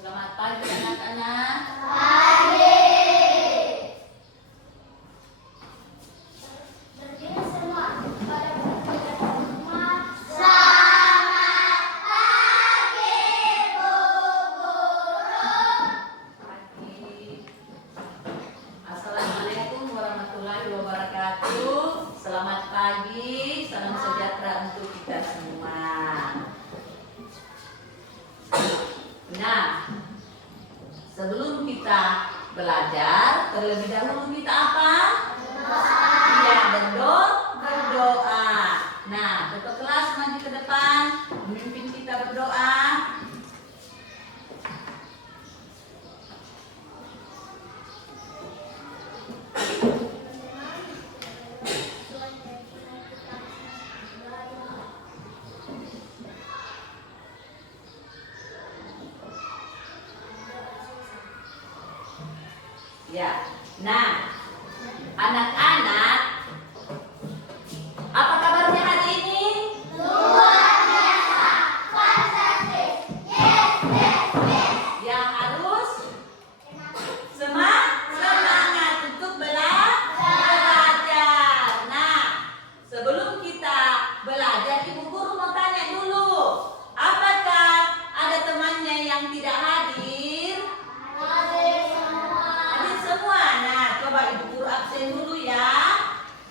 Selamat pagi anak-anak. Pagi. Berdiri semua pada berdiri semua. Selamat pagi Bu Guru. Pagi. Assalamualaikum warahmatullahi wabarakatuh. Selamat pagi, salam sejahtera untuk kita semua. Nah, sebelum kita belajar, terlebih dahulu kita apa? Iya, berdoa. Nah, ketua kelas maju ke depan, memimpin kita berdoa. Ya, nah, anak-anak, apa kabarnya hari ini? Luar biasa, fantastis. Yes. Yang harus semangat untuk belajar. Nah, sebelum kita belajar, Ibu Guru mau tanya dulu, apakah ada temannya yang tidak hadir? Hadir semua. Nah, coba Ibu Guru absen dulu ya.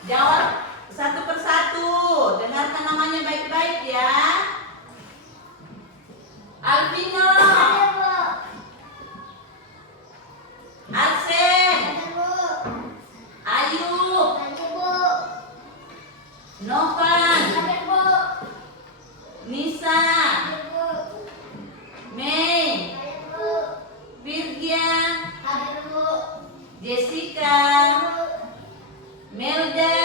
Jawab satu persatu. Dengarkan namanya baik-baik ya. Alvino, Arsen, Ayub, Novan, Nisa, Mei, Virgia, Jessica, Melda,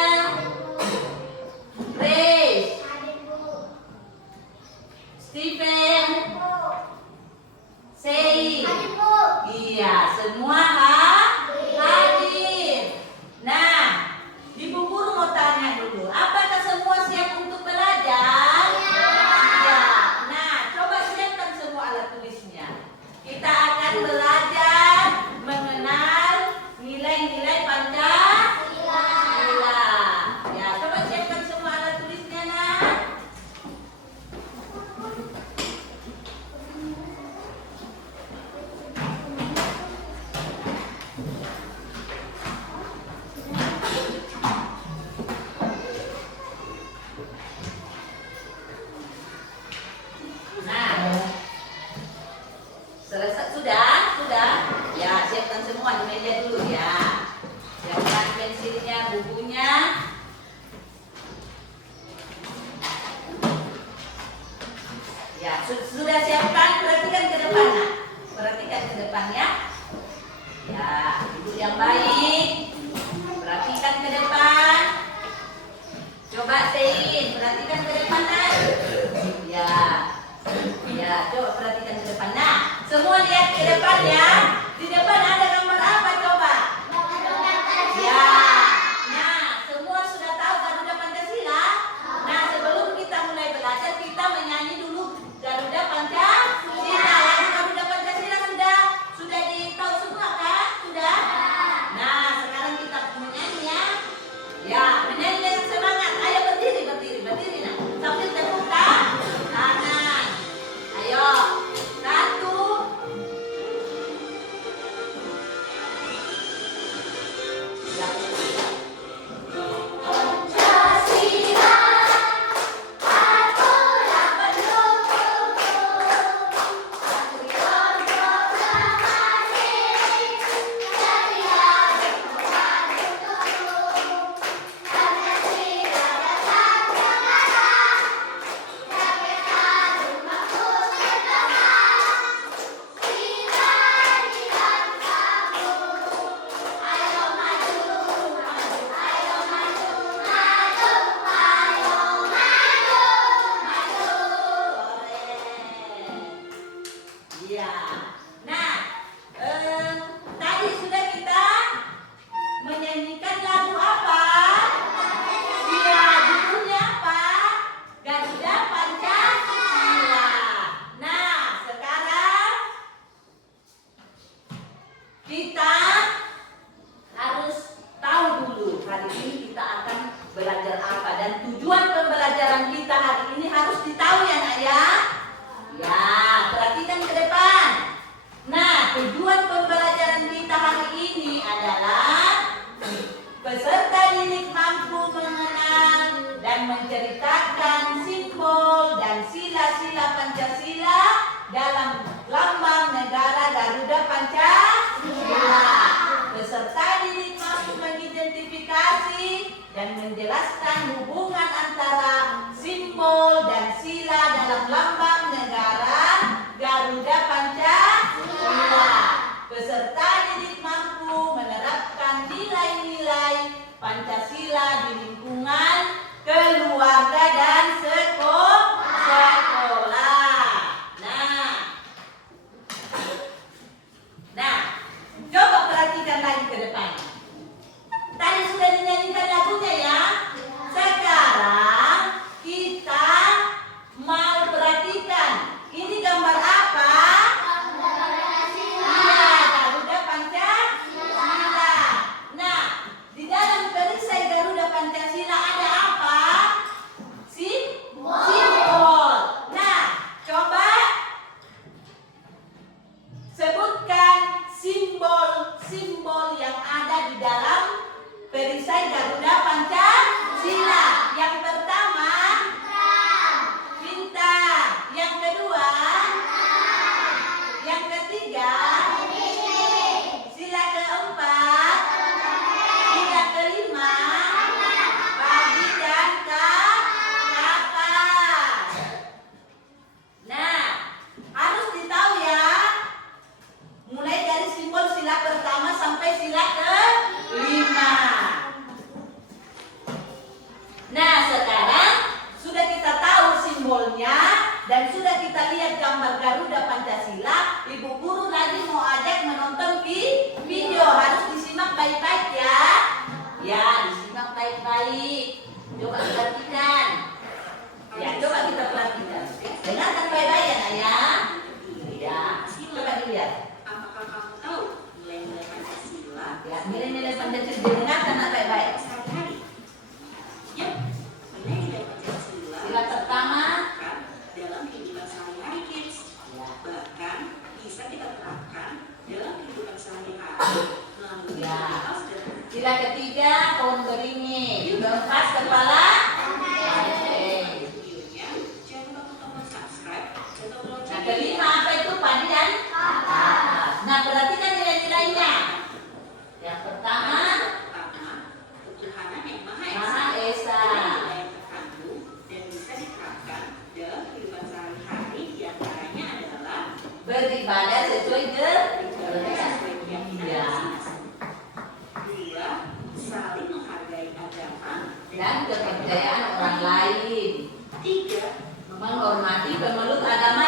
Grace, Stephen, Sei. Iya, semua hadir. Nah, Ibu Guru mau tanya dulu, apakah semua siap untuk belajar? Iya. Nah, coba siapkan semua alat tulisnya. Kita akan belajar mengenal nilai-nilai Pancasila. Ya, coba siapkan semua alat tulisnya, Nak. Nah, selesai sudah. Ya, siapkan semua di meja dulu ya. Siapkan pensilnya, bukunya. Ya, sudah siapkan, perhatikan ke depan, Nak. Perhatikan ke depan ya. Ya, ibu yang baik. Perhatikan ke depan. Coba Sein, perhatikan ke depan, Nak. Ya, coba perhatikan ke depan. Nah, semua lihat ke depan ya. Di depan ada gambar apa coba? Ya. Nah, semua sudah tahu Garuda Pancasila? Nah, sebelum kita mulai belajar, kita menyanyi dulu Garuda Pancasila. Lagu Garuda Pancasila sudah ditahu semua kan? Sudah? Nah, sekarang kita menyanyi ya. Ya, menyanyi dengan semangat. Ayo berdiri nah. Sambil terbuka tangan. Ayo. 1, 1, menjelaskan hubungan antara simbol dan sila dalam lambang negara Garuda Pancasila. Peserta didik mampu menerapkan nilai-nilai Pancasila di lingkungan keluarga dan sekolah. Nah, coba perhatikan lagi ke depan. Tadi sudah dinyanyikan lagunya ya. Sekarang kita mau perhatikan. Ini gambar apa? Iya, Garuda Pancasila. Nah, di dalam perisai Garuda Pancasila ada apa? Simbol. Nah, coba sebutkan simbol-simbol yang ada di dalam perisai Garuda Pancasila. Yang pertama, bintang. Yang kedua, yang ketiga, sila keempat, sila kelima, pagi dan kapan. Nah, harus ditahu ya, mulai dari simbol sila pertama sampai sila kelima. Nah, sekarang sudah kita tahu simbolnya dan sudah kita lihat gambar Garuda Pancasila. Ibu guru lagi mau ajak menonton video. Harus disimak baik-baik ya. Ya, disimak baik-baik. Coba perhatikan. Ya, coba kita perhatikan. Dengarkan baik-baik ya, Nak ya. Ya, coba dilihat. Apakah kamu tahu nilai-nilai Pancasila? Ya, nilai-nilai Pancasila dengarkan Nak baik-baik. Sehari-hari. Yuk, nilai-nilai Pancasila Sila pertama. terapkan dalam kehidupan sehari-hari, kids. Ya. Bahkan bisa kita terapkan dalam kehidupan sehari-hari melalui Ya. hal sederhana. Sila ketiga, pohon beringin. Keempat, kepala. Banteng. Videonya, jangan lupa untuk tombol subscribe dan tombol Nah, lonceng. kelima apa itu? Padi dan kapas. Nah, perhatikan nilai-nilainya. Yang pertama, Pertama, ketuhanan yang Maha Esa. Maha Esa. Nilai-nilai yang terkandung dan bisa diterapkan dalam kehidupan sehari-hari diantaranya adalah Beribadah sesuai beribadah sesuai keyakinan Ya. masing-masing. Dua, saling menghargai agama Dan kepercayaan orang lain. Tiga, Menghormati pemeluk agama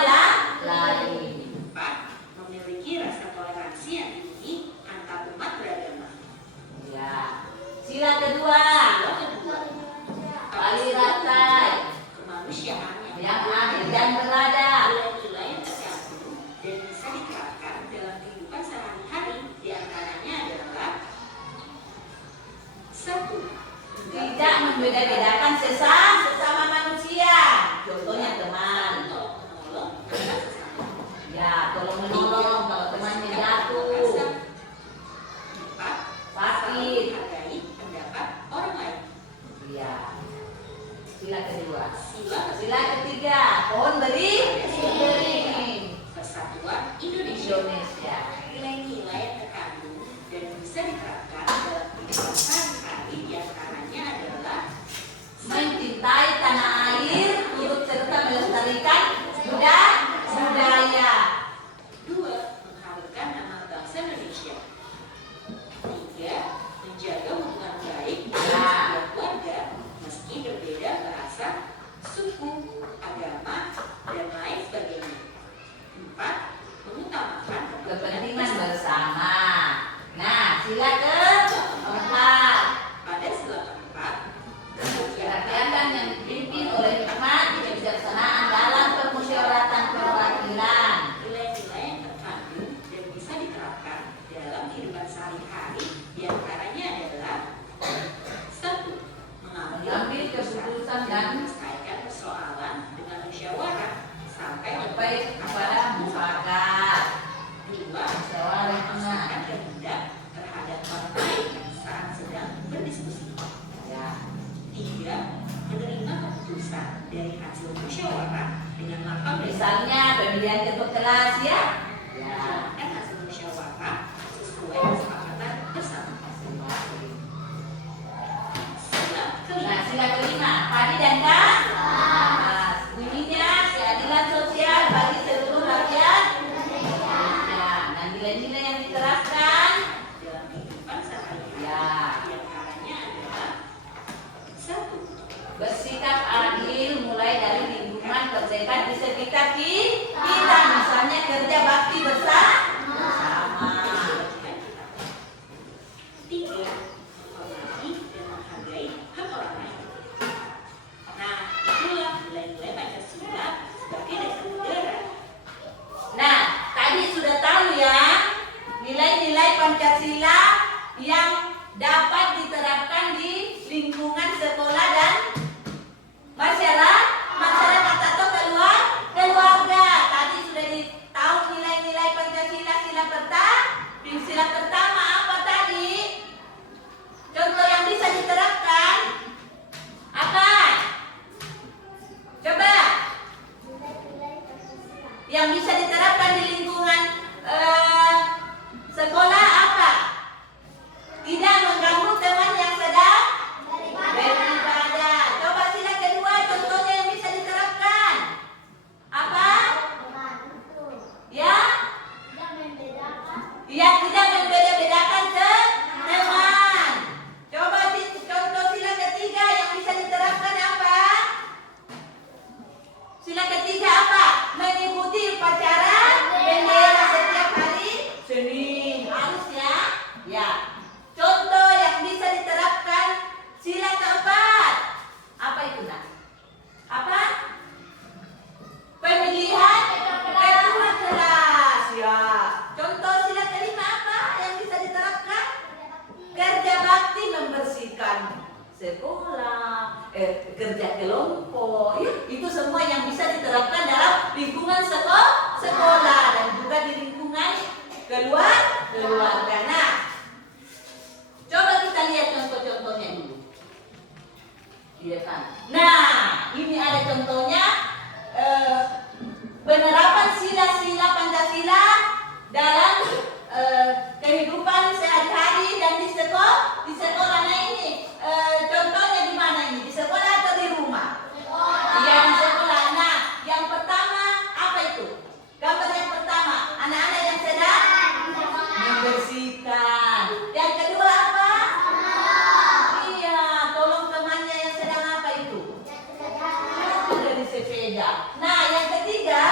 lain. empat, memiliki rasa toleransi yang tinggi antar umat beragama. Ya. Sila kedua, Sila kedua, wali ratai. kemanusiaan Yang adil dan beradab. nilai-nilai yang terkandung dan bisa diterapkan dalam kehidupan sehari-hari diantaranya adalah satu, Tidak membeda-bedakan sesama manusia. Contohnya teman. menolong antara sesama. Ya, tolong menolong kalau temannya jatuh, Empat, sakit. menghargai pendapat orang lain. Ya. Sila kedua. Sila Ketiga, pohon beringin. Persatuan Indonesia. Indonesia. Nilai-nilai yang terkandung dan bisa diterapkan dalam kehidupan sehari-hari diantaranya adalah Mencintai tanah air, turut serta melestarikan budaya. dua, mengharumkan nama bangsa Indonesia. Tiga, menjaga hubungan baik dengan keluarga meski berbeda bahasa, suku, agama, dan lain sebagainya. Empat, mengutamakan Kepentingan bersama. Nah, sila keempat. Pada sila keempat, Kegiatan yang dipimpin oleh hikmat kebijaksanaan dalam permusyawaratan perwakilan. nilai-nilai yang terkandung dan bisa diterapkan dalam kehidupan sehari-hari diantaranya adalah satu, Mengambil keputusan dan menyelesaikan persoalan dengan musyawarah sampai kepada mufakat. dua, Musyawarah memaksakan kehendak terhadap orang lain saat sedang berdiskusi. Ya. Tiga, menerima keputusan dari hasil musyawarah dengan lapang dada. Misalnya pemilihan ketua kelas ya. Ya. Menjalankan hasil musyawarah sesuai kesepakatan bersama. Masing-masing. Sila ke Sila pertama apa tadi? Contoh yang bisa diterapkan apa? Coba. Yang bisa diterapkan di lingkungan sekolah apa? Tidak mengganggu teman yang sedang beribadah. Coba sila kedua, contohnya yang bisa diterapkan apa? Ya? Ya, tidak membeda-bedakan teman. Coba contoh sila ketiga yang bisa diterapkan apa? Sila ketiga apa? Mengikuti upacara bendera setiap hari Senin. Harus ya? Ya. Contoh yang bisa diterapkan sila keempat. Apa itu, Nak? Apa? Pemilihan ketua kelas. Ya. Contoh sila kelima apa yang bisa diterapkan? Kerja bakti membersihkan sekolah, kerja kelompok. Ya, itu semua yang bisa diterapkan dalam lingkungan sekolah dan juga di lingkungan keluarga. Nah, coba kita lihat contoh-contohnya dulu di depan. Nah, ini ada contohnya penerapan sila-sila Pancasila dalam kehidupan sehari-hari dan di sekolah. Nah ini contohnya di mana ini? Di sekolah atau di rumah? Ya, di sekolah. Nah, yang pertama apa itu? Gambar yang pertama, anak-anak yang sedang membersihkan. Yang kedua apa? Iya, tolong temannya yang sedang apa itu? Dari sepeda. Nah, yang ketiga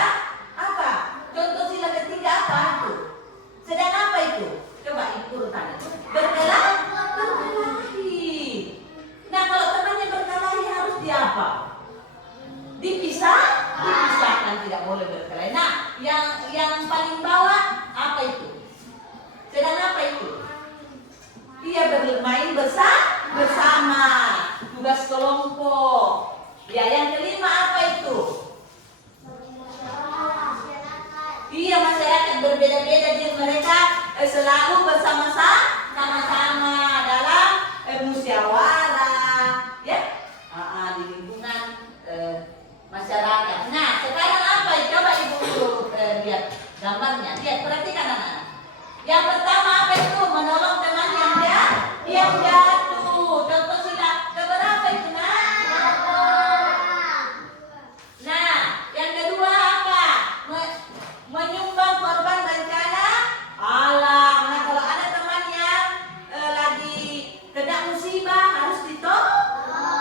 apa? Contoh sila ketiga apa itu? Sedang apa itu? Coba ibu urutannya. Berkelahi. Nah, kalau temannya berkelahi harus diapa? Dipisahkan, tidak boleh berkelahi. Nah, yang paling bawah apa itu? Sedang apa itu? Iya, bermain bersama, tugas kelompok. Ya, yang kelima apa itu? Iya, masyarakat berbeda-beda, dia mereka selalu bersama-sama dalam musyawarah, ya, di lingkungan masyarakat. Nah, sekarang apa? Coba ibu lihat gambarnya, lihat, perhatikan anak-anak. Yang pertama apa itu? Menolong teman yang jatuh. Contoh sila keberapa itu, Nak? Nah, yang kedua apa? Menyumbang korban bencana alam. Nah, kalau ada teman yang lagi kena musibah harus ditolong.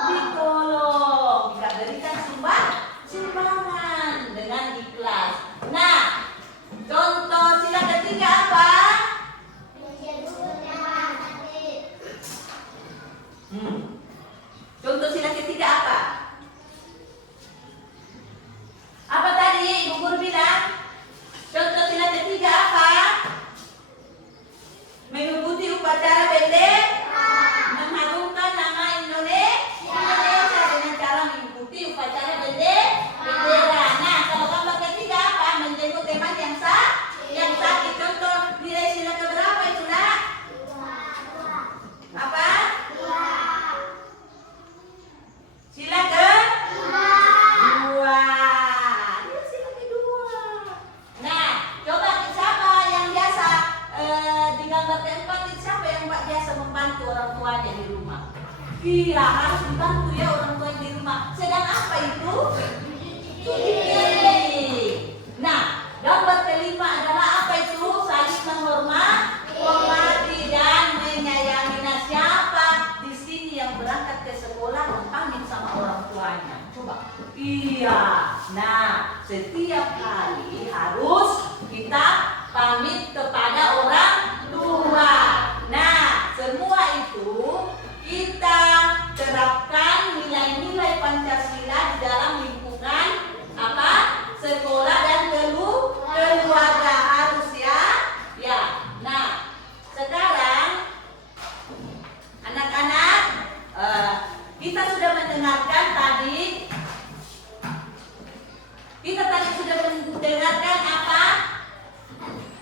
Tidak berikan sumbangan dengan ikhlas. Nah, contoh sila ketiga apa? Contoh sila ketiga apa? Apa tadi Ibu Guru bilang? Contoh sila ketiga apa? Mengikuti upacara bendera, mengharumkan nama Indonesia dengan cara mengikuti upacara bendera. Nah, kalau gambar ketiga apa? Menjenguk teman yang sakit. Contoh nilai sila keberapa itu, Nak? Apa? Sila kedua. Ini sila kedua. Nah, coba siapa yang biasa di gambar keempat itu siapa yang biasa membantu orang tuanya di rumah? Iya, harus dibantu ya orang tua di rumah. Sedang apa itu? Cuci piring. Nah, gambar kelima adalah apa itu? Saling menghormati dan menyayangi. Nah, siapa di sini yang berangkat ke sekolah pamit sama orang tuanya? Coba. Iya. Nah, setiap hari harus kita pamit kepada orang tua. Nah, semua itu kita terapkan nilai-nilai Pancasila di dalam lingkungan apa? Sekolah dan keluarga harus ya. Ya. Nah, sekarang anak-anak kita sudah mendengarkan tadi. Kita tadi sudah mendengarkan apa?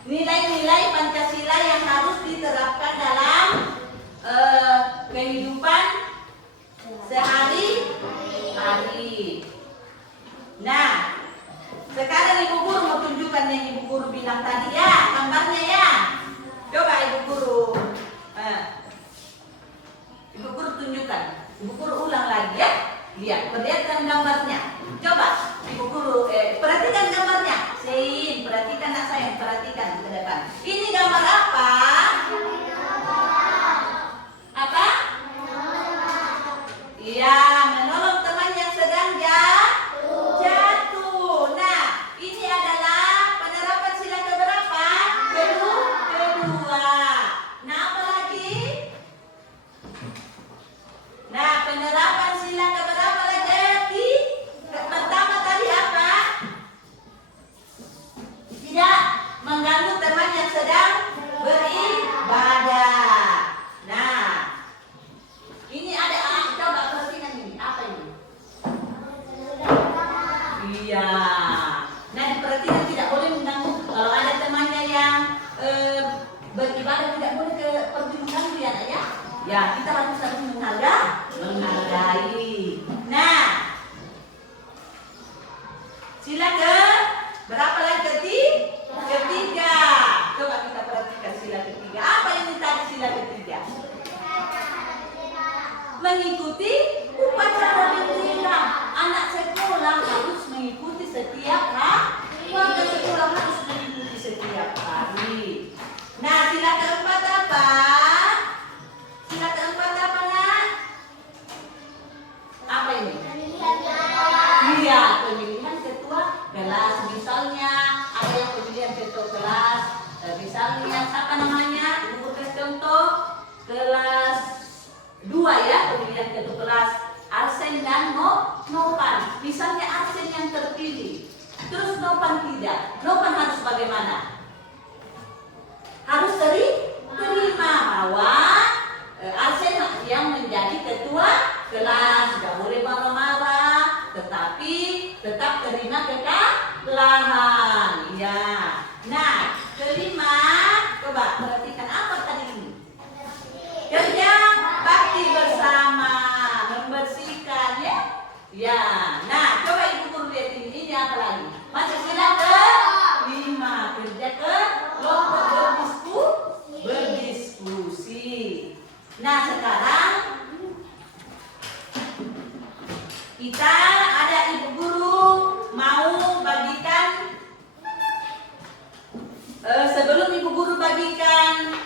Nilai nilai-nilai Pancasila yang harus diterapkan dalam kehidupan sehari-hari. Nah, sekarang Ibu Guru mau tunjukkan yang Ibu Guru bilang tadi ya, gambarnya ya. Coba Ibu Guru. Ibu Guru tunjukkan. Ibu Guru ulang lagi ya. Lihat, perlihatkan gambarnya. Coba Ibu Guru perhatikan gambarnya. Sein, perhatikan nak sayang, perhatikan ke depan. Ini gambar apa? Apa? Iya, menolong teman yang sedang jatuh. Nah, ini adalah penerapan sila keberapa? Kedua. Nah, apa lagi? Nah, penerapan sila keberapa lagi? Pertama tadi apa? Tidak mengganggu teman yang sedang beribadah. Nah, ini ada coba perhatikan ini. Apa ini? Iya. Nah, diperhatikan tidak boleh mengganggu. Kalau ada temannya yang beribadah tidak boleh pergi mengganggu ya, Nak ya. Ya, kita harus saling menghargai. Nah, sila ke berapa lagi? Ketiga. Coba kita perhatikan sila ketiga. Apa ini tadi sila ketiga? Mengikuti upacara bendera. Anak sekolah harus mengikuti setiap hari. Warga sekolah harus mengikuti setiap hari. Nah, sila keempat apa? Sila keempat apa, Nak? Apa ini? Iya, pemilihan ketua kelas. Misalnya ada yang pemilihan ketua kelas. Misalnya apa namanya? Ibu kasih contoh kelas 2 ya, pemilihan ketua kelas Arsen dan Nopan. Misalnya Arsen yang terpilih, terus Nopan tidak. Nopan harus bagaimana? Harus terima bahwa Arsen yang menjadi ketua kelas. Tidak boleh marah-marah, tetapi tetap terima kekalahan. Ya. Nah, kelima, coba perhatikan apa tadi ini? Kerja bakti bersama, membersihkan ya. Ya. Nah, coba Ibu Guru lihat ini apa lagi? Masih sila ke-5, kerja kelompok berdiskusi. Nah, sekarang kita ada Ibu Guru mau bagikan sebelum Ibu Guru bagikan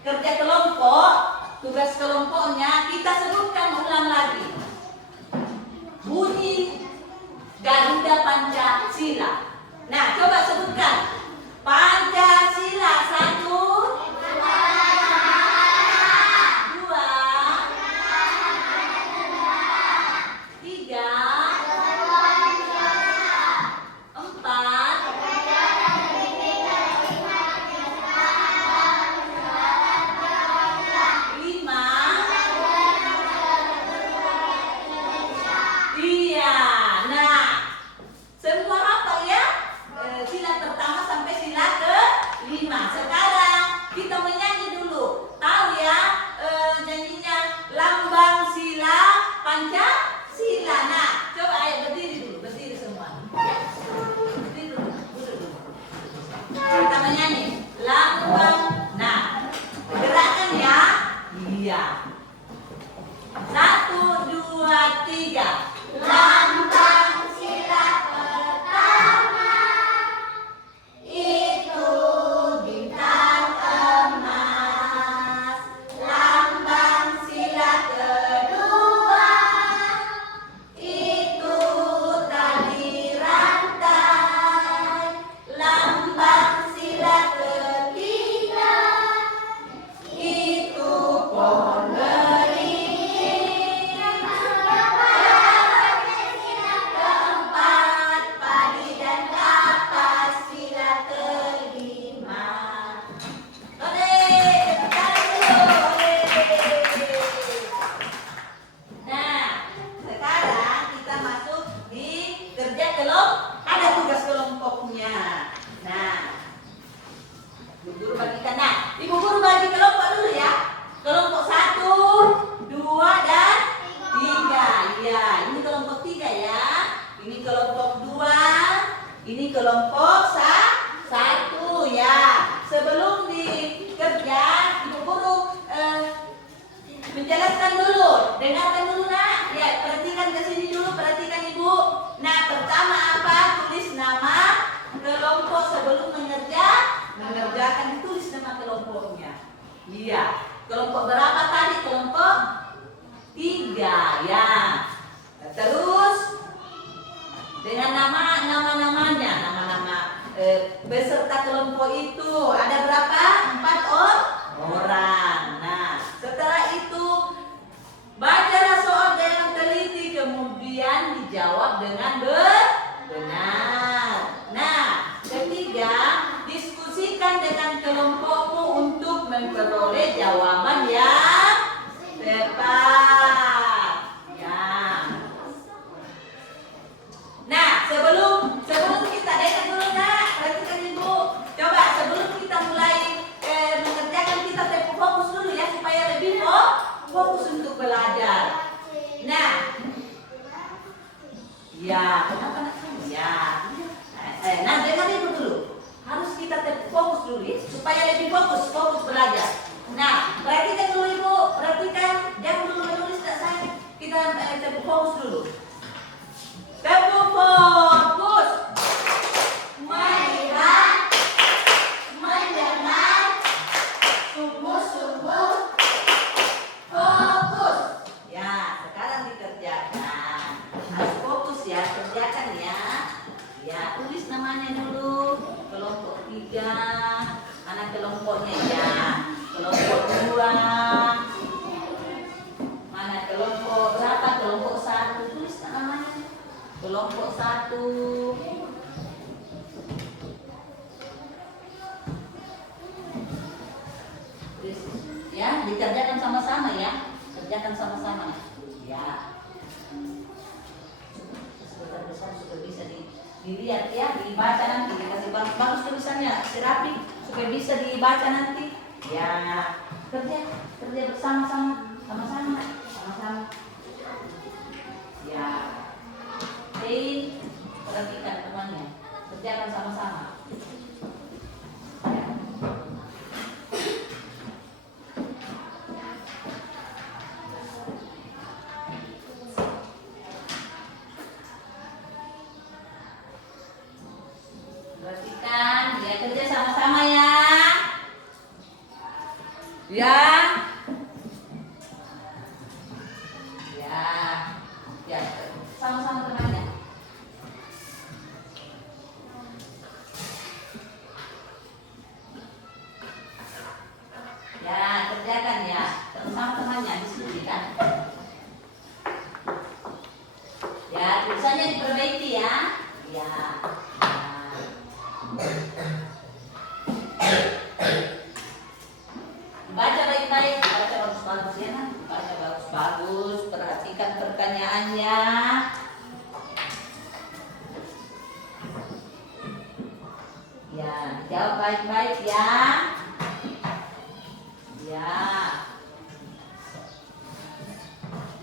kerja kelompok, tugas kelompoknya kita sebutkan ulang lagi bunyi Garuda Pancasila. Nah, coba sebutkan Pancasila. 1, 2, 3, 4, 5. Iya. Nah, semua hafal ya? dengarkan dulu nak. Ya, perhatikan ke sini dulu, perhatikan ibu. Nah, pertama apa? Tulis nama kelompok sebelum mengerjakan, tulis nama kelompoknya. Iya. Kelompok berapa tadi? Kelompok 3 ya. Terus dengan nama-namanya, nama-nama beserta kelompok itu ada berapa? 4 orang. Nah, setelah itu bacalah soal dengan teliti, kemudian dijawab dengan benar. Nah, ketiga, diskusikan dengan kelompokmu untuk memperoleh jawaban yang tepat. Ya. Nah, sebelum kita dengar dulu nak, perhatikan ibu. Coba sebelum kita mulai mengerjakan, kita fokus dulu ya supaya lebih fokus untuk belajar. Nah, ya, kenapa nak? Ya. Nah, dengar ibu dulu. Harus kita fokus dulu ya, supaya lebih fokus belajar. Nah, perhatikan dulu ibu, perhatikan, jangan dulu menulis tak saya. Kita fokus dulu. Fokus. Melihat, mendengar, sungguh-sungguh, fokus. Ya, sekarang dikerjakan. Harus fokus ya, kerjakan ya. Ya, tulis namanya dulu. Kelompok 3, mana kelompoknya ya? Kelompok 2, mana kelompok berapa? Kelompok 1, tulis namanya. Kelompok 1. Tulis ya, dikerjakan sama-sama ya. Kerjakan sama-sama. Ya. Besar supaya bisa dilihat ya, dibaca nanti, dikasih bagus tulisannya, serapi supaya bisa dibaca nanti. Ya, kerja bersama-sama, sama-sama. Ya, perhatikan temannya, kerjakan sama-sama. Ya. Perhatikan, ya kerja sama-sama ya. Ya. Ya, sama-sama temannya. Ya, kerjakan ya. Sama temannya diskusikan. Ya, tulisannya diperbaiki ya. Ya. Baca baik-baik, baca bagus-bagus ya, baca bagus-bagus, perhatikan pertanyaannya. Ya, jawab baik-baik ya. Ya.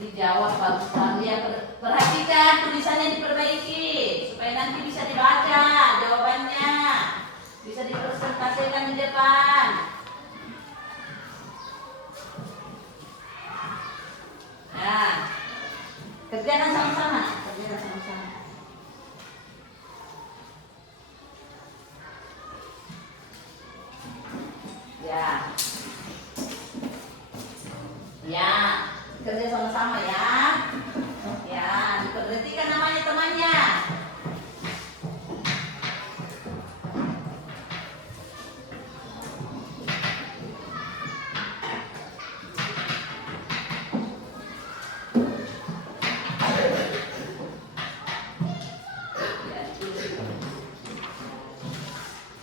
Dijawab bagus-bagus ya, perhatikan tulisannya diperbaiki supaya nanti bisa dibaca jawabannya. Bisa dipresentasikan di depan. Nah, kerjakan sama-sama. Ya, kerja sama-sama ya. Ya, diperhatikan namanya temannya.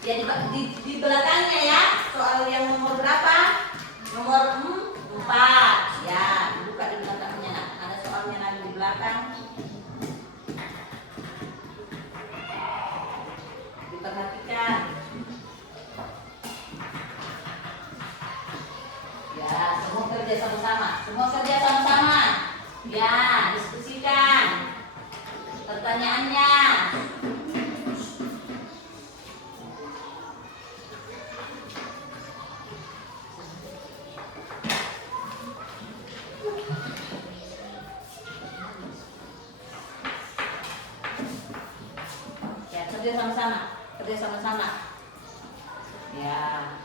Ya, di belakangnya ya, soal yang nomor berapa? Nomor 4. Ya, dibuka di belakangnya. Ada soalnya lagi di belakang. Diperhatikan. Ya, semua kerja sama-sama. Ya, diskusikan pertanyaannya. Ya.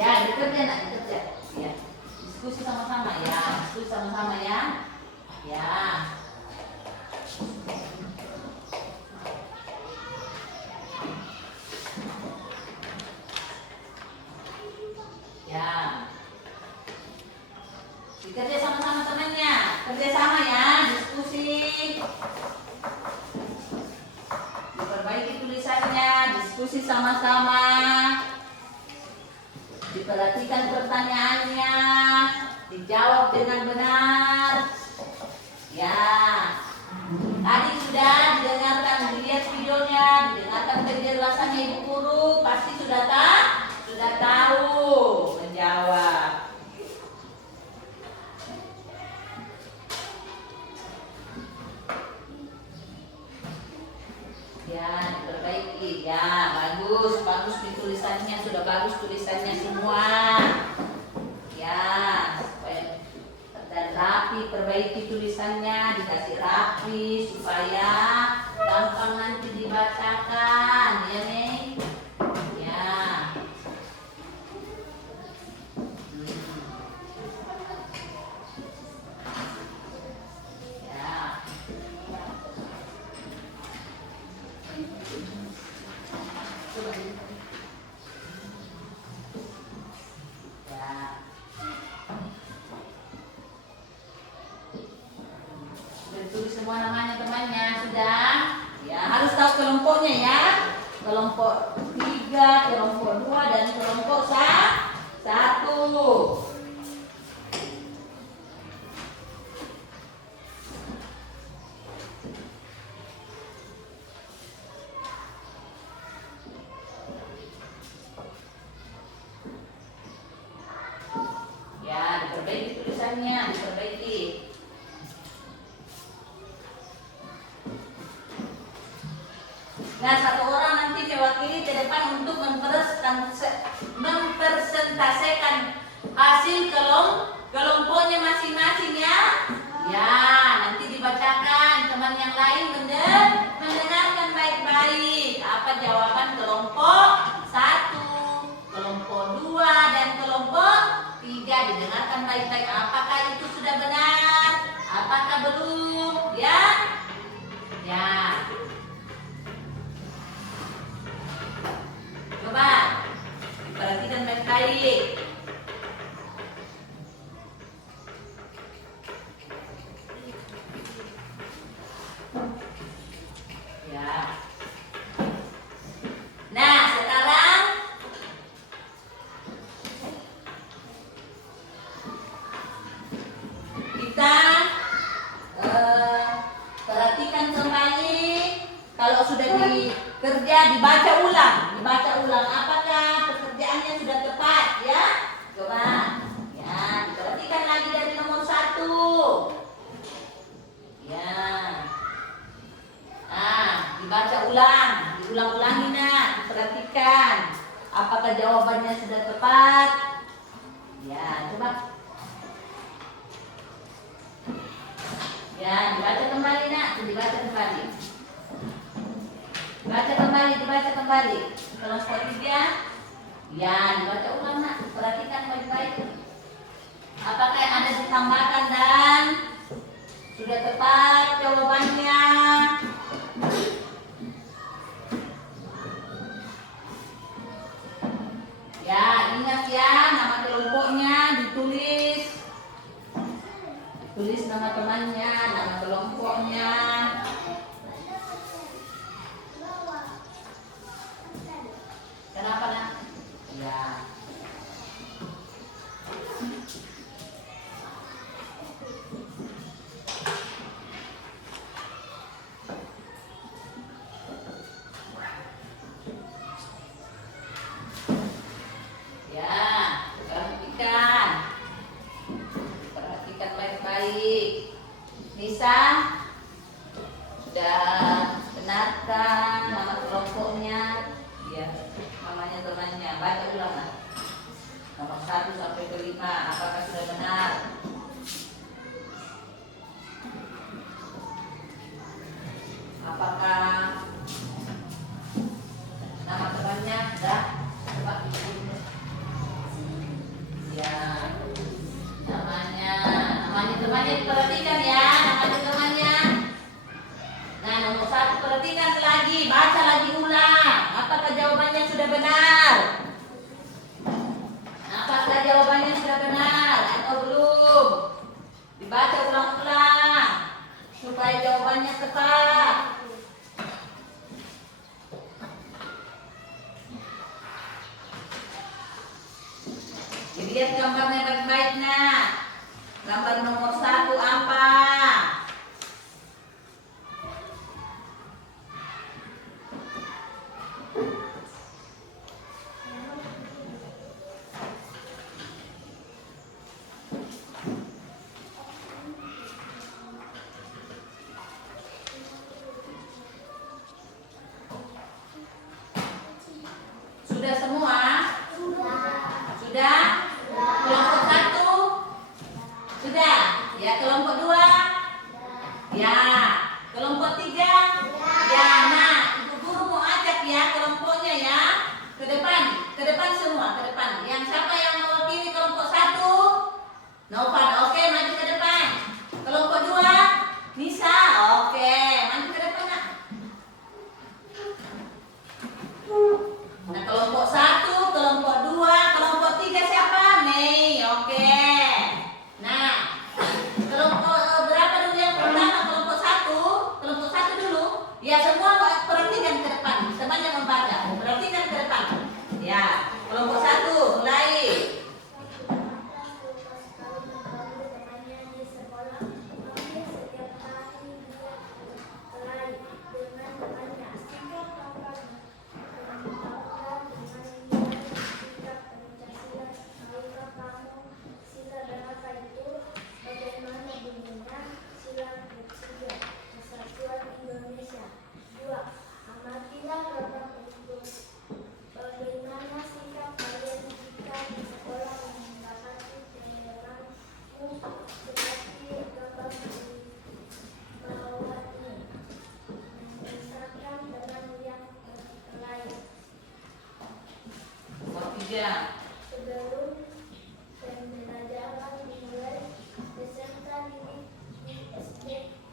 Ya, dikerja nak dikerja. Ya. Diskusi sama-sama ya. Diskusi sama-sama ya. Ya. Ya. Dikerja sama-sama temannya. Kerja sama ya, diskusi. Diperbaiki tulisannya, diskusi sama-sama. Diperhatikan pertanyaannya, dijawab dengan benar. Ya. Tadi sudah didengarkan, dilihat videonya, didengarkan penjelasannya Ibu Guru, pasti sudah tahu menjawab. Ya, diperbaiki. Ya, bagus di tulisannya, sudah bagus tulisannya semua. Ya, supaya dan rapi, perbaiki tulisannya, dikasih rapi supaya gampang nanti dibacakan, ya Neng. Ya. Ya. Coba. Ya. Sudah tulis semua namanya temannya, sudah? Ya, harus tahu kelompoknya ya. Kelompok 3, kelompok 2, dan kelompok 1. Ya, diperbaiki tulisannya, diperbaiki. Nah, satu orang nanti mewakili ke depan untuk mempresentasikan hasil kelompoknya masing-masing ya. Ya, nanti dibacakan, teman yang lain mendengarkan baik-baik. Apa jawaban kelompok 1, kelompok 2, dan kelompok 3. Didengarkan baik-baik. Apakah itu sudah benar? Apakah belum? Ya. Ya. Coba perhatikan baik-baik. Ya. Nah, sekarang kita perhatikan kembali. Kalau sudah dikerja, dibaca ulang. Apakah pekerjaannya sudah tepat ya? Coba. Ya, diperhatikan lagi dari nomor 1. Ya. Nah, dibaca ulang, diulang-ulangi nak, diperhatikan. Apakah jawabannya sudah tepat? Ya, coba. Ya, dibaca kembali nak, dibaca kembali. Dibaca kembali. Kelompok 3. Ya, dibaca ulang nak, perhatikan baik-baik. Apakah yang ada ditambahkan dan sudah tepat jawabannya? Ya, ingat ya, nama kelompoknya ditulis. Tulis nama temannya, nama kelompoknya. Kenapa nak? Ya. Ya, perhatikan baik-baik. Nisa, sudah benarkan nama kelompoknya? Ya, namanya temannya. Baca ulang lah. Nomor 1 sampai ke 5. Apakah sudah benar? Teman-temannya perhatikan ya, nama temannya. Nah, nomor 1 perhatikan lagi, baca lagi ulang. Apakah jawabannya sudah benar? Apakah jawabannya sudah benar atau belum? Dibaca ulang-ulang supaya jawabannya tepat. Dilihat gambarnya baik-baik nah. Gambar nomor 1 apa? Sudah semua? Sudah? Kelompok 1? Sudah? Ya, kelompok 2? Ya. Kelompok 3? Ya. Nah, ibu guru mau ajak ya kelompoknya ya. Ke depan semua, ke depan. Yang siapa yang mewakili kelompok 1? Novan, oke, maju ke depan. Kelompok 2? Nisa, oke, maju ke depan nak. Nah, kelompok 1, kelompok 2, kelompok 3 siapa? Mei, oke. Nah, kelompok berapa dulu yang pertama? Kelompok 1? Kelompok 1 dulu. Ya, semua perhatikan ke depan. Temannya membaca. Perhatikan ke depan. Ya, kelompok 1 mulai. Bagaimana sikap kalian jika di sekolah mendapati perilaku seperti gambar di bawah ini? Misalkan teman yang lain. Nomor 3. Sebelum pembelajaran dimulai, peserta didik di SD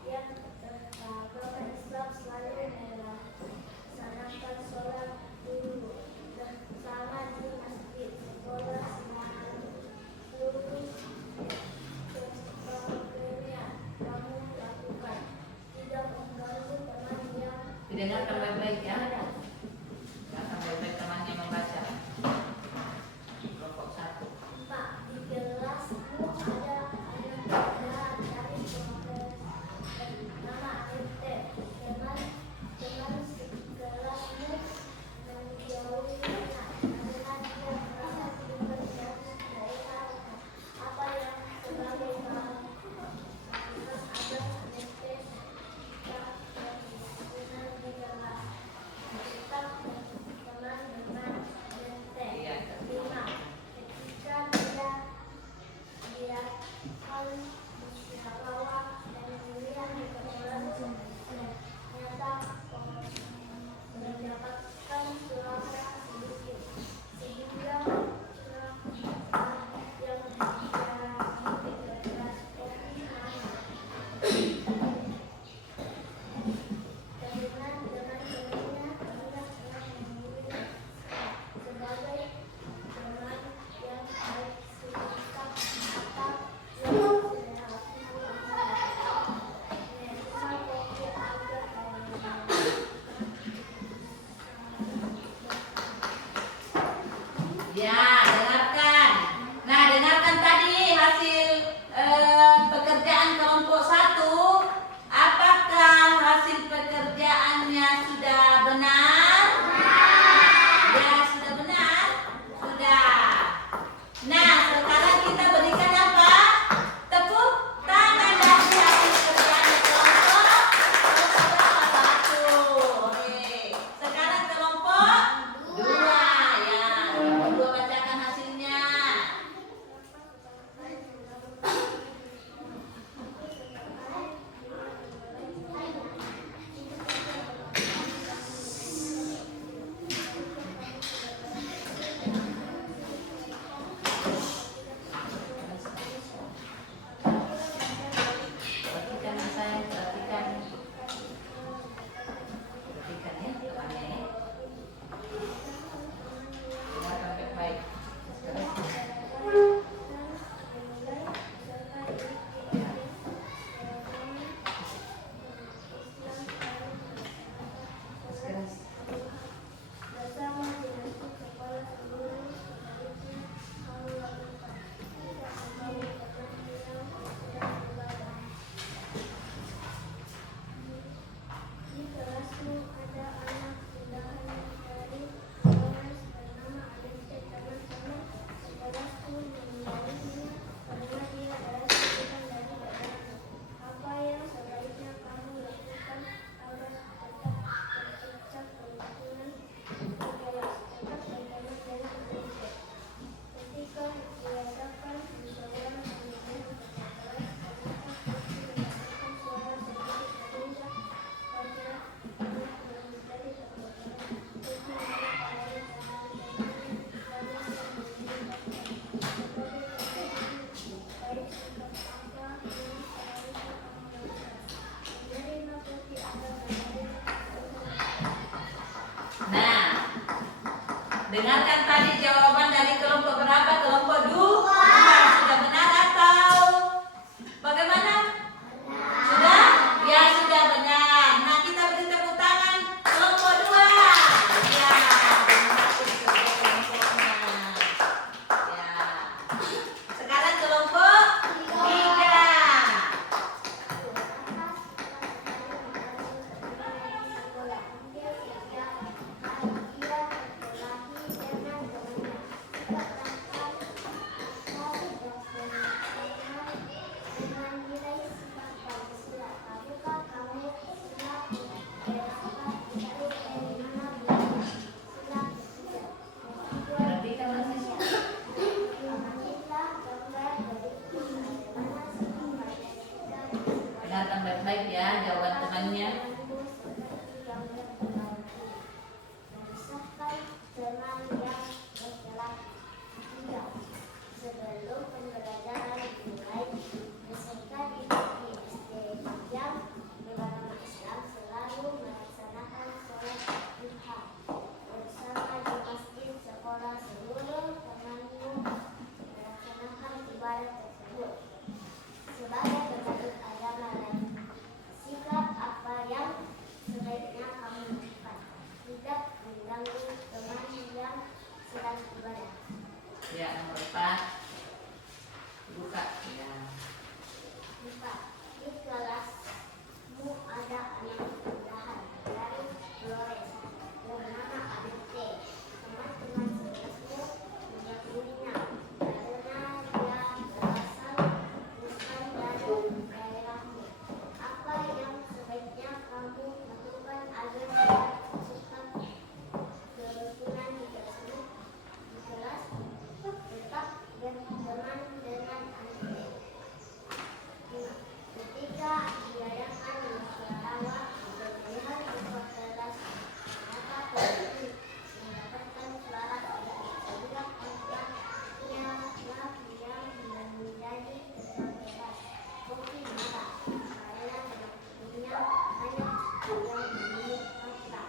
yang beragama Islam selalu melaksanakan sholat dulu bersama di masjid sekolah seluruh sebagainya kamu lakukan. Tidak mengganggu teman yang Didengarkan baik-baik ya. Dengarkan baik-baik temannya membaca. Kelompok 1. Pak, di kelasmu ada anak dari kelompok nama AFT. Teman sekelasmu menjauhi anak karena dia merasa diberkati mereka. Apa yang sebagai kamu lakukan agar AFT tak benar di kelas? Dengarkan tadi jawaban dari kelompok berapa? Kelompok dua. Sudah benar atau bagaimana? Sudah? Ya, sudah benar. Nah, kita beri tepuk tangan kelompok dua. Ya, ya. Sekarang kelompok tiga. Perhatikan masih. Dengarkan baik-baik ya jawaban temannya. Sebelum pembelajaran dimulai, mereka di SD yang beragama Islam selalu melaksanakan sholat duha bersama di masjid sekolah. Seluruh temanmu melaksanakan ibadah tersebut sebagai bentuk agama lain. Sikap apa yang sebaiknya kamu lakukan? Tidak mengganggu teman yang sedang ibadah. Ya, nomor 4. Buka. Ya. Empat, di kelasmu ada anak pindahan dari Flores bernama Abite. Teman-teman sekelasmu mengakuinya karena dia berasal bukan dari daerahmu. Apa yang sebaiknya kamu lakukan agar tidak suka kerukunan di kelasmu? Di kelas tetap berteman dengan Abite. Ketika diadakan musyawarah pemilihan ketua kelas, maka pemimpin mendapatkan suara tidak sebanyak yang menjadi ketua kelas. Kopi marah karena teman-temannya hanya yang memilih fakta.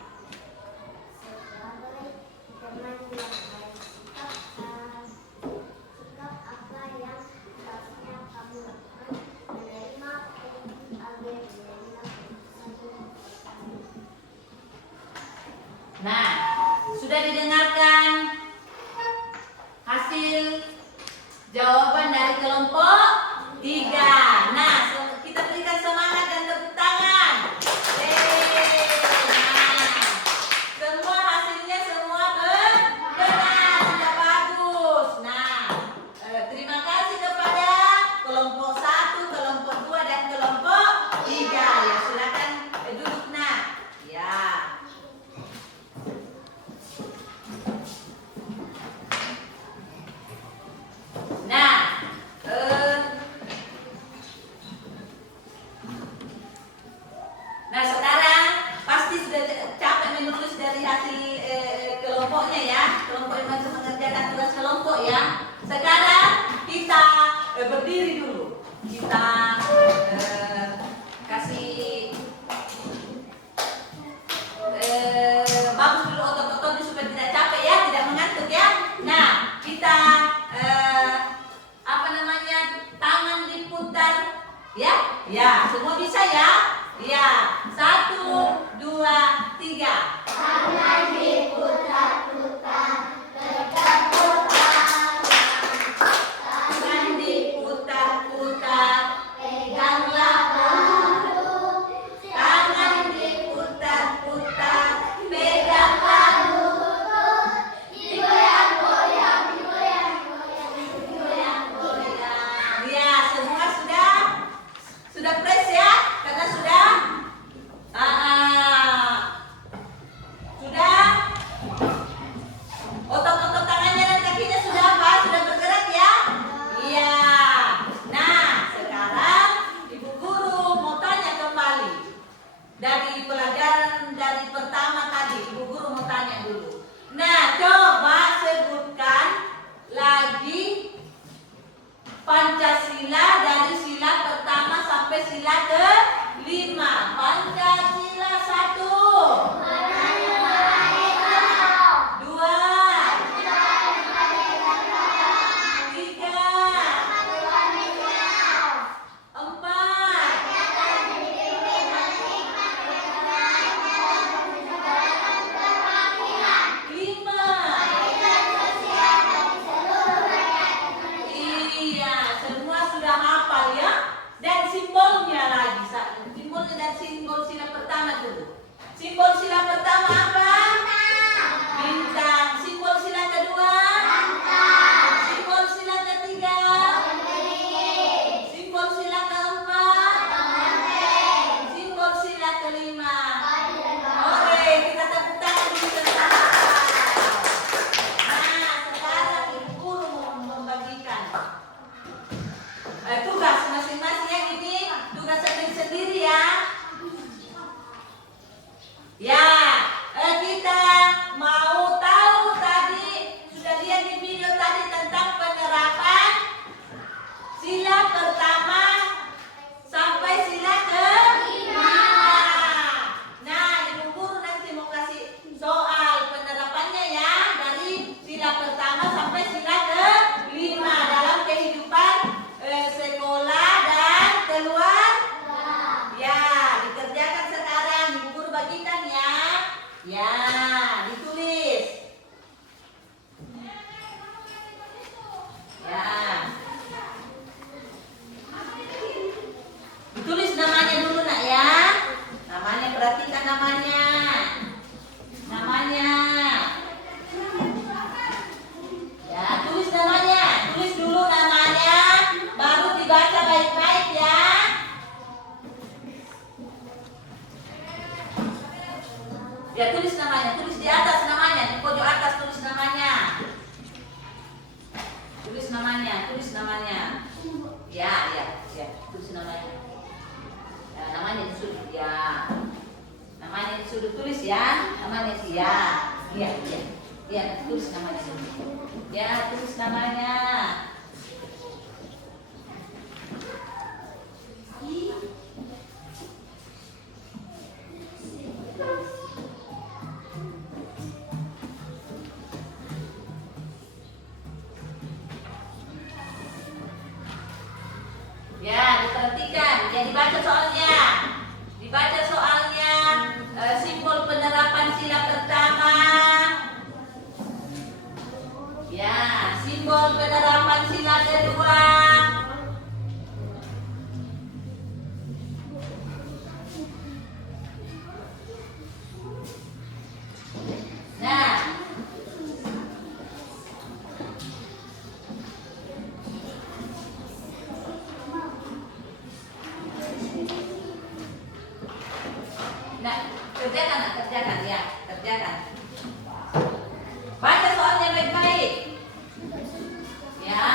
Sebagai teman yang baik, sikap apa yang seharusnya kamu lakukan? Menerima agar menerima keputusan. Nah, sudah didengarkan hasil jawaban dari kelompok 3. Nah, kita berikan semangat dan tepuk tangan. Yeay. Nah, semua hasilnya semua benar, sudah bagus. Nah, terima kasih kepada kelompok 1, kelompok 2, dan kelompok 3. Ya, silakan duduk, nah. Ya. Nah, sekarang pasti sudah capek menulis dari hasil kelompoknya ya. Kelompok yang masih mengerjakan tugas kelompok ya. Sekarang kita berdiri dulu. Kita kasih bagus dulu otot-ototnya supaya tidak capek ya, tidak mengantuk ya. Nah, kita tangan diputar ya. Ya, semua bisa ya. Ya, 1, 2, 3. Tangan diputar-putar, tegak-tegak. Tangan diputar-putar, Peganglah bahu. tangan diputar-putar, peganglah lutut. Digoyang-goyang, digoyang-goyang, goyang. Ya, semua sudah fresh ya, karena sudah Ya, tulis namanya, tulis di atas namanya, di pojok atas tulis namanya. Tulis namanya, tulis namanya. Ya, tulis namanya. Ya, namanya di sudut ya. Namanya di sudut tulis ya, namanya sih ya. Iya, tulis namanya. Ya, tulis namanya. Ya, diperhatikan. Ya, dibaca soalnya. Dibaca soalnya simbol penerapan sila pertama. Ya, simbol penerapan sila kedua. Kerjakan ya, kerjakan. Baca soalnya baik-baik. Ya.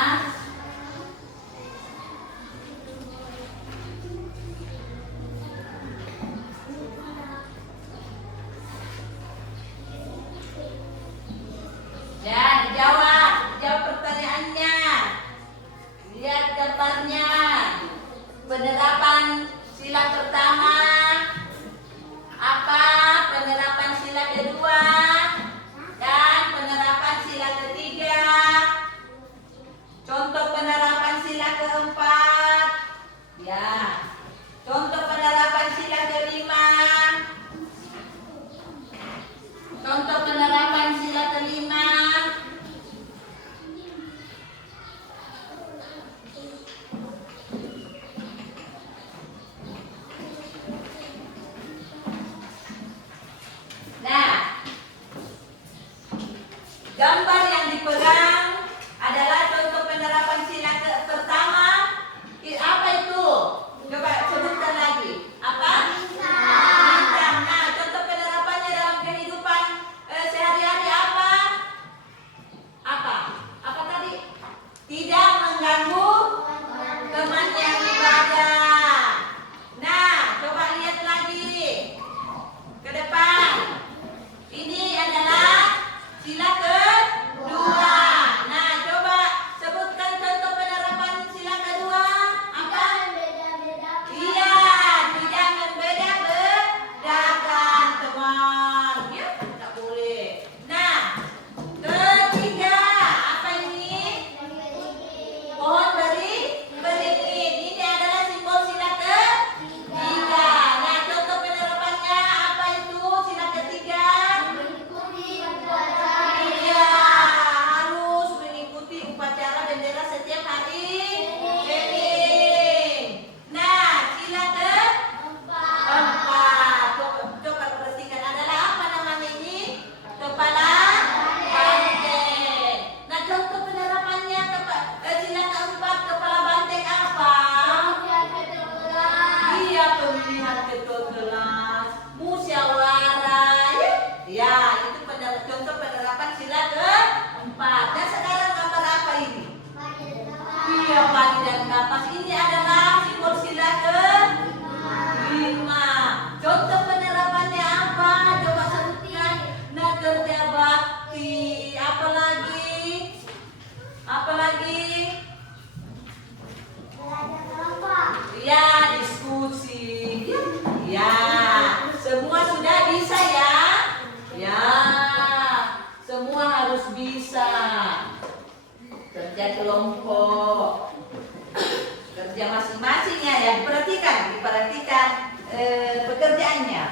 Ya, dijawab pertanyaannya. Lihat gambarnya. Penerapan sila pertama. Apa penerapan sila kedua dan penerapan sila ketiga? Contoh penerapan sila keempat. Ya. Contoh penerapan sila kelima. Contoh penerapan sila kelima. Nah, gambar yang dipegang adalah contoh penerapan sila pertama. Apa itu? Coba sebutkan lagi. Apa? Bintang. Nah, contoh penerapannya dalam kehidupan sehari-hari apa? Apa? Apa tadi? Tidak mengganggu teman yang ibadah. Nah, coba lihat lagi ke depan. Ini adalah sila kedua. Nah, coba sebutkan contoh penerapan sila kedua. Apa? Iya, tidak membeda-bedakan teman. Ya, tidak boleh. Nah, ketiga, apa ini? Pohon beringin. Ini adalah simbol sila ketiga. Nah, contoh penerapannya apa itu sila ketiga? Iya, harus mengikuti upacara bendera setiap hari Senin. Nah, sila keempat. Coba perhatikan adalah apa namanya ini? Kepala banteng. Nah, contoh penerapannya sila keempat kepala banteng apa? Iya, pemilihan ketua kelas, musyawarah. Ya, itu contoh penerapan sila keempat. Dan sekarang gambar apa ini? Iya, padi dan kapas. Ini adalah simbol sila kelima. Contoh penerapannya apa? Coba sebutkan. Nah, kerja bakti. Apa lagi? Apa lagi? Ya, diskusi. Ya, semua sudah bisa ya? Ya, semua harus bisa. Kerja kelompok, kerja masing-masing ya. Diperhatikan pekerjaannya.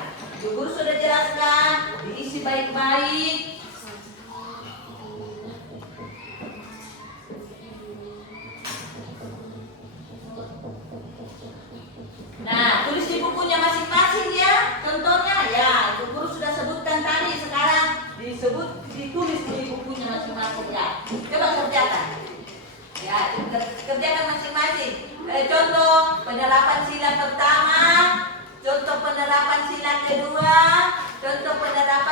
Guru sudah jelaskan, diisi baik-baik. Nah, tulis di bukunya masing-masing ya. Contohnya ya, itu guru sudah sebutkan tadi. Sekarang ditulis di bukunya masing-masing ya. Coba kerjakan. Ya, kerjakan masing-masing. Contoh penerapan sila pertama, contoh penerapan sila kedua, contoh penerapan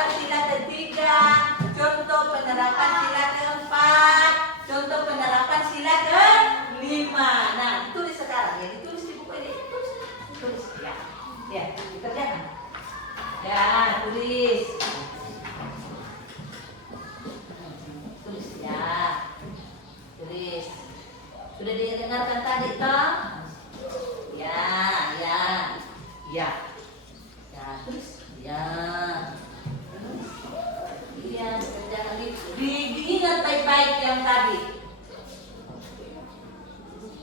Ya, dikerjakan. Ya, tulis. Tulis ya. Tulis. Sudah didengarkan tadi toh? Ya, ya. Ya. Ya, tulis. Ya. Iya, kerjakan diingat baik-baik yang tadi.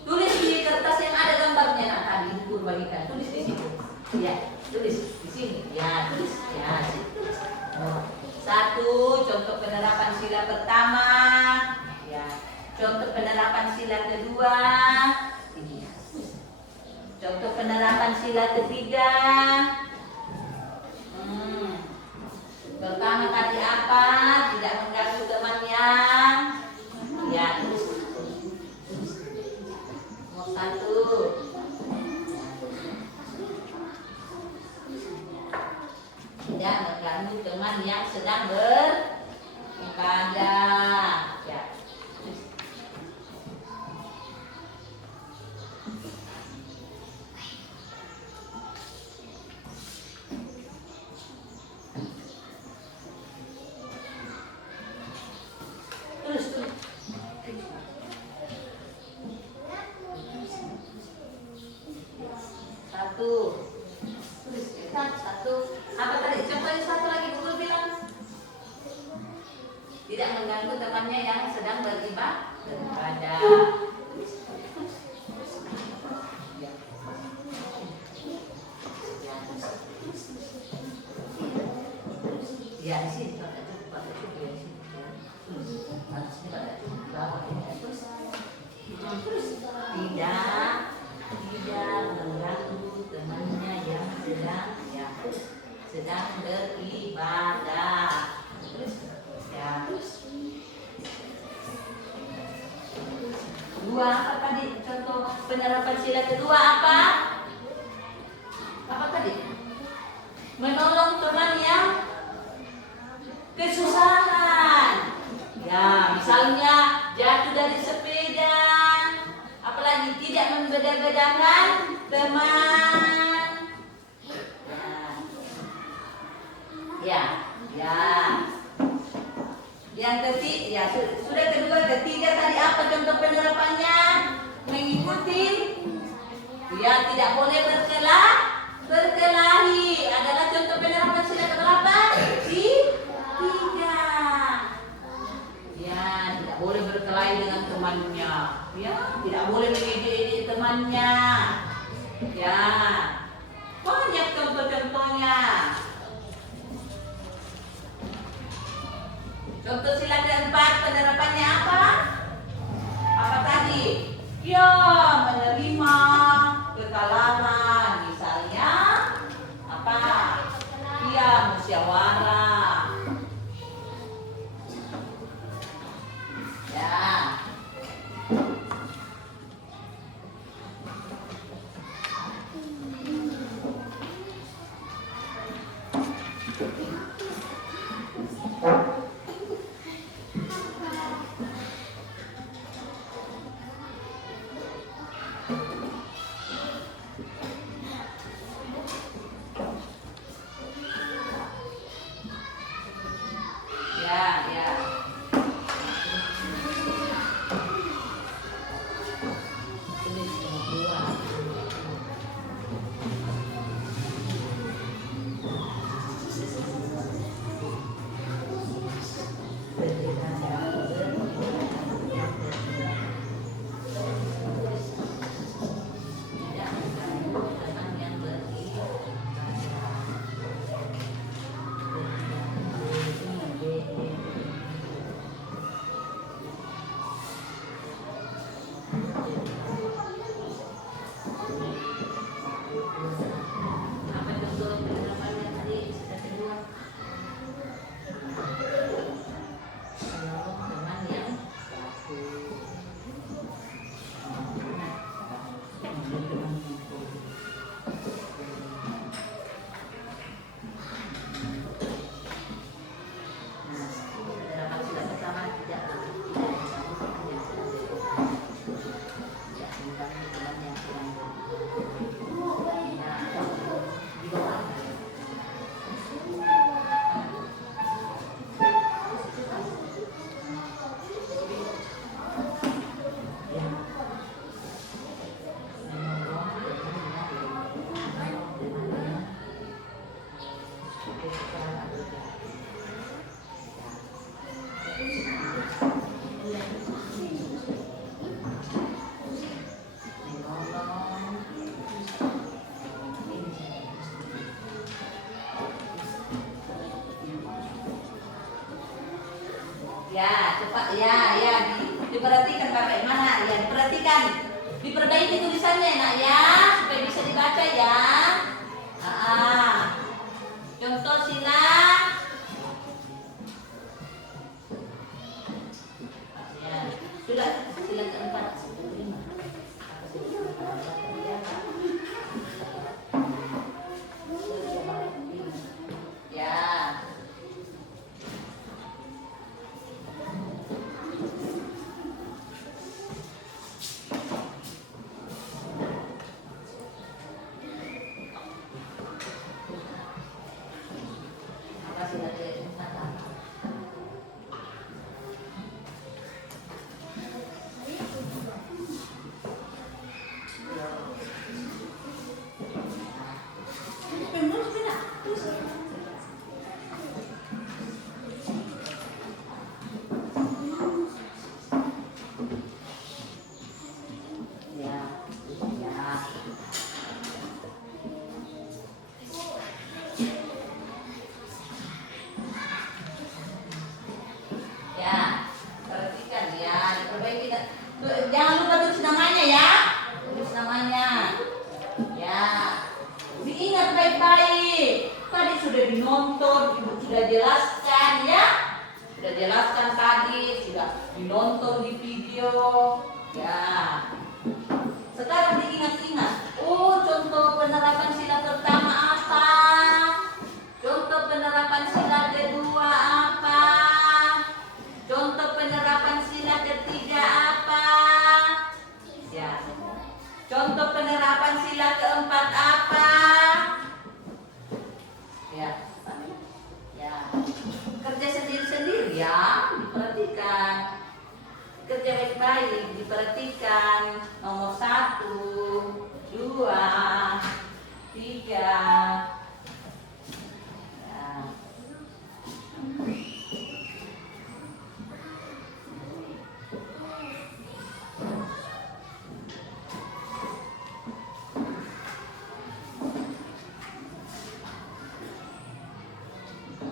Tulis di kertas yang ada gambarnya nah, tadi guru bagikan. Tulis di situ. Ya, tulis di sini. Ya, tulis. Ya, sini tulis. Oh. 1. Contoh penerapan sila pertama. Ya. Contoh penerapan sila kedua. Ini ya. Contoh penerapan sila ketiga. Pertama tadi apa? Tidak mengganggu temannya. Ya, tulis. Nomor 1. Tidak mengganggu teman yang sedang beribadah. Ya. Tulis. Satu. Tulis. Satu. Apa tadi? Contohnya satu lagi Google bilang. Tidak mengganggu temannya yang sedang beribadah. Ya, di sini pakai cukup ya di sini. Nah, di sini pakai cukup bawah ya. Terus tidak mengganggu temannya yang sedang beribadah. Terus ya. Dua apa tadi? Contoh penerapan sila kedua apa? Apa tadi? Menolong teman yang kesusahan. Ya, misalnya jatuh dari sepeda. Apalagi tidak membeda-bedakan teman. Ya, ya. Yang ketiga, ya sudah kedua, ketiga tadi apa contoh penerapannya? Mengikuti. Ya, tidak boleh berkelahi. Adalah contoh penerapan sila keberapa? Tiga. Ya, tidak boleh berkelahi dengan temannya. Ya, tidak boleh mengejek temannya. Ya, banyak contoh-contohnya. Contoh sila keempat penerapannya apa? Apa tadi? Ya, menerima kekalahan. Misalnya apa? Ya, musyawarah. Ya. diperhatikan Bapak mana? Ya, diperhatikan. Diperbaiki tulisannya nak ya, supaya bisa dibaca ya. Contoh sila. Ya, sudah sila keempat. Ya. Apa sila keempat? Ya, perhatikan ya, diperbaiki. Jangan lupa tulis namanya ya, tulis namanya. Ya, diingat baik-baik. Tadi sudah dinonton, ibu sudah jelaskan ya, sudah jelaskan tadi, sudah dinonton di video. Ya, sekarang diingat-ingat. Oh, contoh penerapan sila pertama apa? Contoh penerapan sila kedua apa? Contoh penerapan sila ketiga apa? Ya. Contoh penerapan sila keempat apa? Ya. Ya. Kerja sendiri-sendiri ya, diperhatikan. Kerja baik-baik, diperhatikan. Nomor 1, 2, 3. Ya.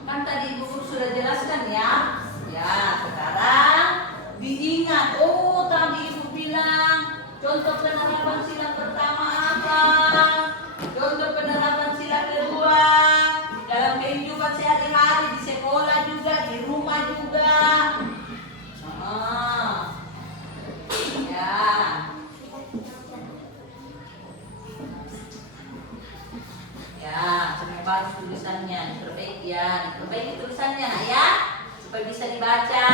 Kan tadi Ibu Guru sudah jelaskan ya. Ya, sekarang diingat. Oh, tadi Ibu bilang contoh penerapan sila pertama apa? Contoh penerapan sila kedua. Dalam kehidupan sehari-hari di sekolah juga, di rumah juga. Ya. Ya, sampai bagus tulisannya, diperbaiki ya, diperbaiki tulisannya nak ya, supaya bisa dibaca.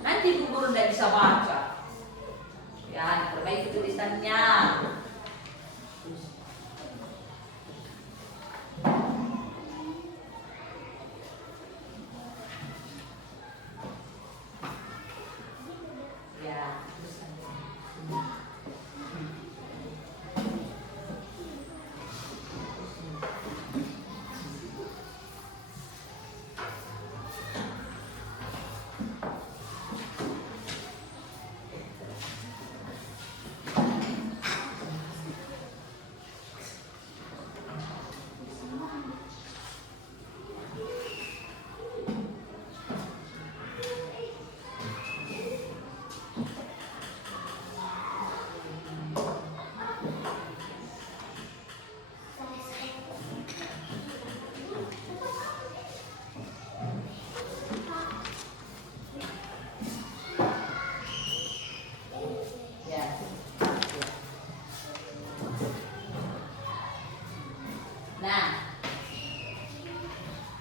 Nanti Ibu Guru tidak bisa baca. Ya, diperbaiki tulisannya. Ya, tulisannya.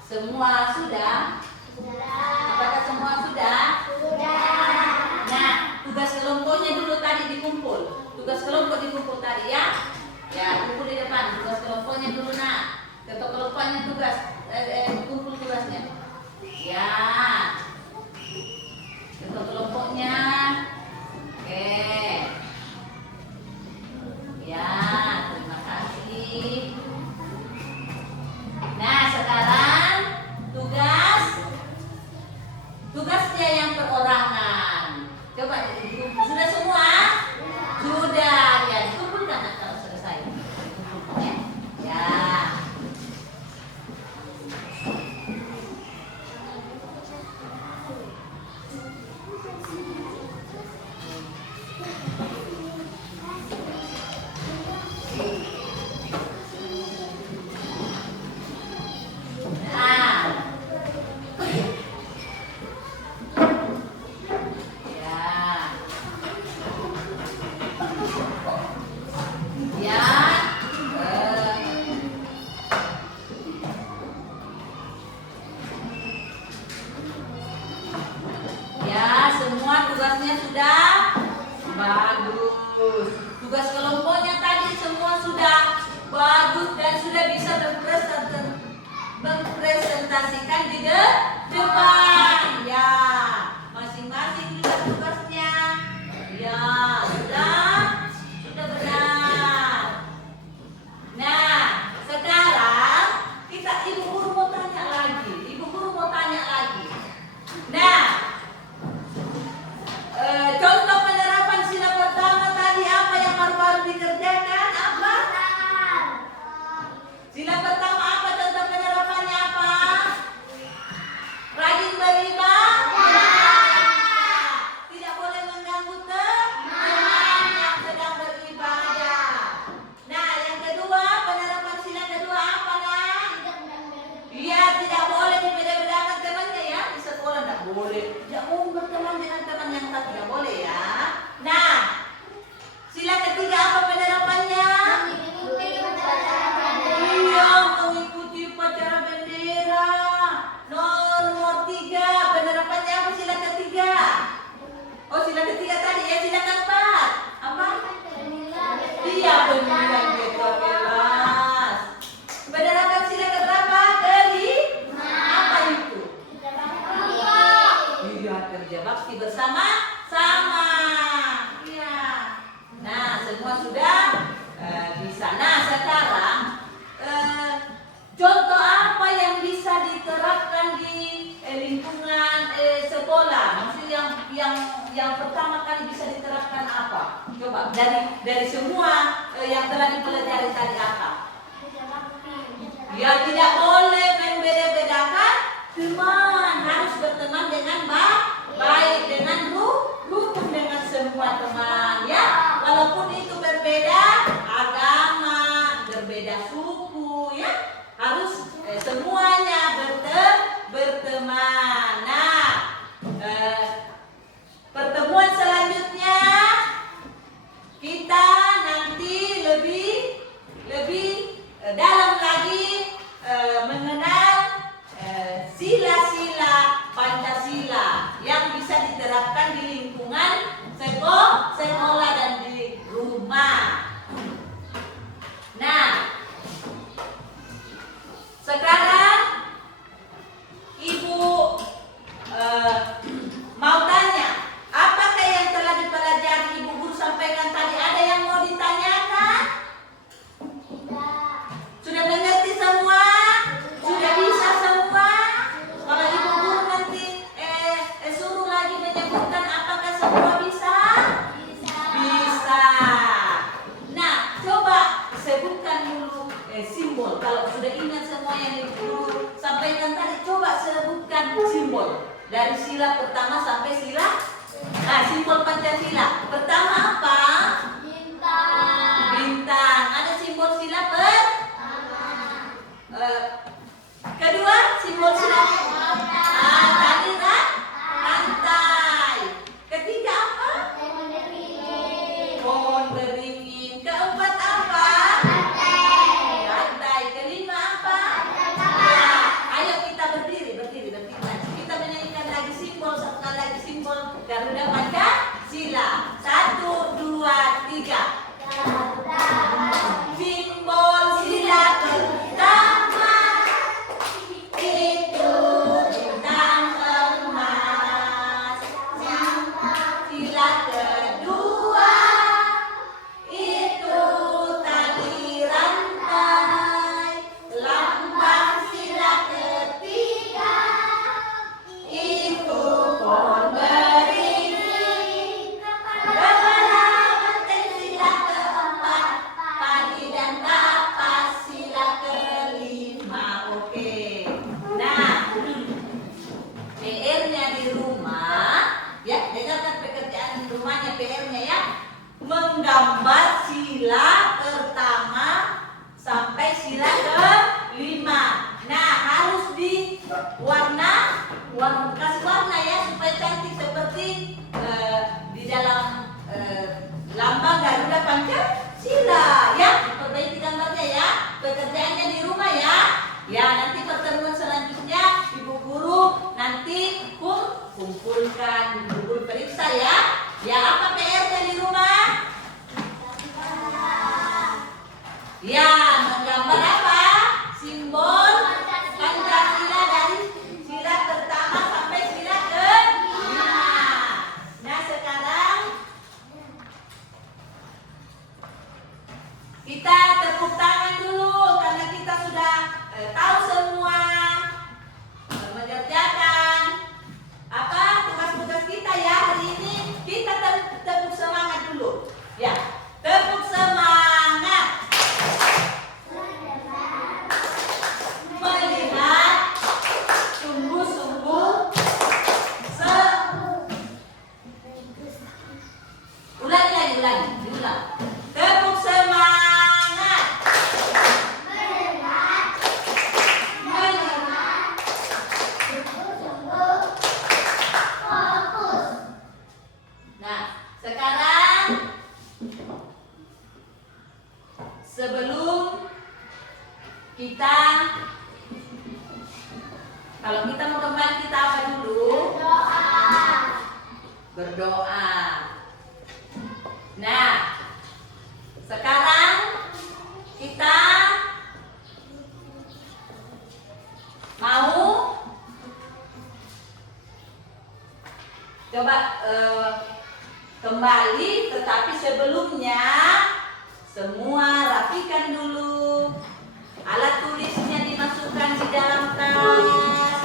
Semua sudah? Apakah semua sudah? Nah, tugas kelompoknya dulu tadi dikumpul. Tugas kelompok dikumpul tadi ya. Ya, kumpul di depan. Tugas kelompoknya dulu nak. Ketua kelompoknya tugas. Kumpul tugasnya. Ya. Ketua kelompoknya. Oke. Ya, terima kasih. Nah, sekarang tugasnya yang perorangan. Coba sudah semua? Sudah. Ya, dikumpulkan kalau selesai. Ya. Ya. dari semua yang telah dipelajari tadi apa? Tidak Ya tidak boleh membeda-bedakan teman, harus berteman dengan baik, dengan rukun dengan semua teman ya. Walaupun itu berbeda agama, berbeda suku ya, harus semuanya berteman. Nah, pertemuan selanjutnya kita nanti lebih dalam lagi mengenal sila-sila Pancasila yang bisa diterapkan di lingkungan sekolah dan di rumah. Nah, sekarang Ibu mau tanya, apakah yang telah dipelajari Ibu Guru sampaikan tadi ada yang mau ditanyakan? Sudah mengerti semua? Sudah bisa semua? Kalau Ibu Guru nanti suruh lagi menyebutkan apakah semua bisa? Bisa. Nah, coba sebutkan dulu simbol. Kalau sudah ingat semua yang Ibu Guru sampaikan tadi, coba sebutkan simbol. Dari sila pertama sampai sila, simbol Pancasila. Pertama apa? Bintang. Ada simbol sila kedua simbol sila tadi rantai. Ketiga apa? Pohon beringin. Keempat apa? Rantai. Kelima apa? Ayo kita berdiri lagi. Kita menyanyikan lagi simbol, satu kali lagi simbol Garuda Pancasila. 1, 2, 3. Simbol sila pertama itu bintang emas. Sila kedua itu tali rantai. Lambang sila ketiga itu pohon beringin. Kepala benteng sila keempat, padi dan kapas sila kelima. Oke. Nah, PR-nya di rumah, ya dengarkan pekerjaan di rumahnya, PR-nya ya, menggambar sila pertama sampai sila kelima. Nah, harus di kasih warna ya supaya cantik seperti di dalam lambang Garuda Pancasila ya. Perbaiki gambarnya ya. Pekerjaannya di rumah ya. Ya, nanti pertemuan selanjutnya Ibu Guru nanti kumpulkan, Ibu Guru periksa ya. Ya, apa PR-nya di rumah? Ya, menggambar apa? Simbol Pancasila dari sila pertama sampai sila kelima. Nah, sekarang kita tepuk tangan dulu karena kita sudah tahu semua mengerjakan apa tugas-tugas kita ya hari ini. Kita tepuk semangat dulu. Ya, tepuk semangat. Melihat sungguh-sungguh diulang. Tepuk semangat. Melihat Fokus. Nah, sekarang sebelum kita, kalau kita mau kembali kita apa dulu? Berdoa. Nah, sekarang kita mau coba kembali, tetapi sebelumnya semua rapikan dulu. Alat tulisnya dimasukkan di dalam tas.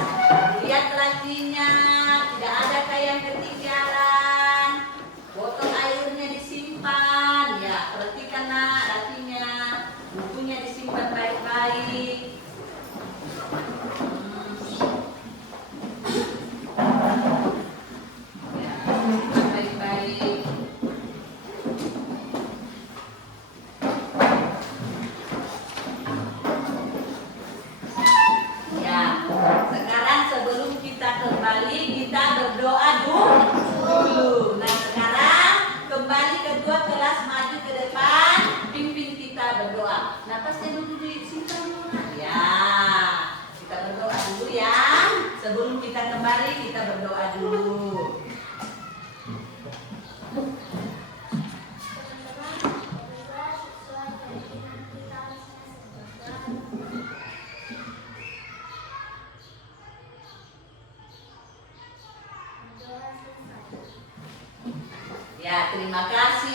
Lihat lacinya, tidak ada kayak yang ketinggalan. Botol airnya disimpan. mari kita berdoa dulu. Teman-teman, berdoa sesuai keinginan kita masing-masing. Berdoa selesai. Ya, terima kasih.